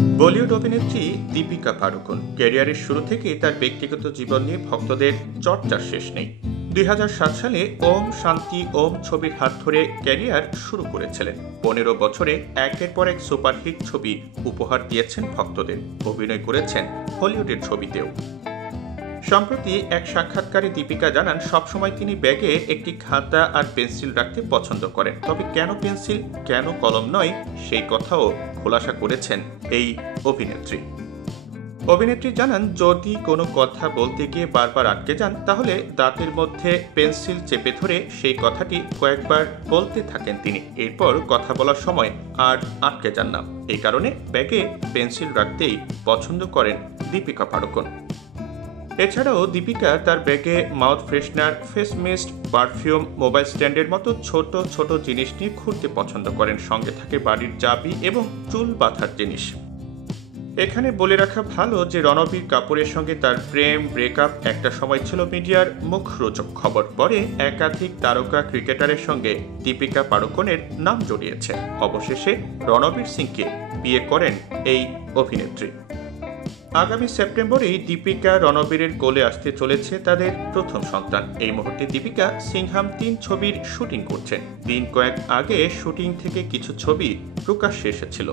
বলিউড অভিনেত্রী দীপিকা পাড়ুকোন ক্যারিয়ারের শুরু থেকেই তার ব্যক্তিগত জীবন নিয়ে ভক্তদের চর্চার শেষ নেই। 2007 সালে ওম শান্তি ওম ছবির হাত ধরে ক্যারিয়ার শুরু করেছিলেন। 15 বছরে একের পর এক সুপারহিট ছবি উপহার দিয়েছেন ভক্তদের। অভিনয় করেছেন হলিউডের ছবিতেও। সম্প্রতি এক সাক্ষাৎকারে দীপিকা জানান সবসময় তিনি ব্যাগে একটি খাতা আর পেন্সিল রাখতে পছন্দ করেন, তবে কেন পেন্সিল, কেন কলম নয় সেই কথাও খোলাসা করেছেন এই অভিনেত্রী জানান যদি কোনো কথা বলতে গিয়ে বারবার আটকে যান তাহলে দাঁতের মধ্যে পেন্সিল চেপে ধরে সেই কথাটি কয়েকবার বলতে থাকেন তিনি। এরপর কথা বলার সময় আর আটকে যান না। এই কারণে ব্যাগে পেন্সিল রাখতেই পছন্দ করেন দীপিকা পাড়ুকোন। এছাড়াও দীপিকা তার ব্যাগে mouth freshener, face mist, perfume, mobile স্ট্যান্ডের মতো ছোট ছোট জিনিস নিয়ে ঘুরতে পছন্দ করেন। সঙ্গে থাকে বাড়ির চাবি এবং চুল বাঁধার জিনিস। এখানে বলে রাখা ভালো যে রণবীর কাপুরের সঙ্গে তার প্রেম ব্রেকআপ একটা সময় ছিল মিডিয়ার মুখরোচক খবর। পরে একাধিক তারকা ক্রিকেটারের সঙ্গে দীপিকা পাড়ুকোনের নাম জড়িয়েছে। অবশেষে রণবীর সিংকে বিয়ে করেন এই অভিনেত্রী। আগামী সেপ্টেম্বরেই দীপিকা রণবীরের কোলে আসতে চলেছে তাদের প্রথম সন্তান। এই মুহূর্তে দীপিকা সিংহাম 3 ছবির শুটিং করছেন। দিন কয়েক আগে শুটিং থেকে কিছু ছবি প্রকাশ্যে এসেছিল।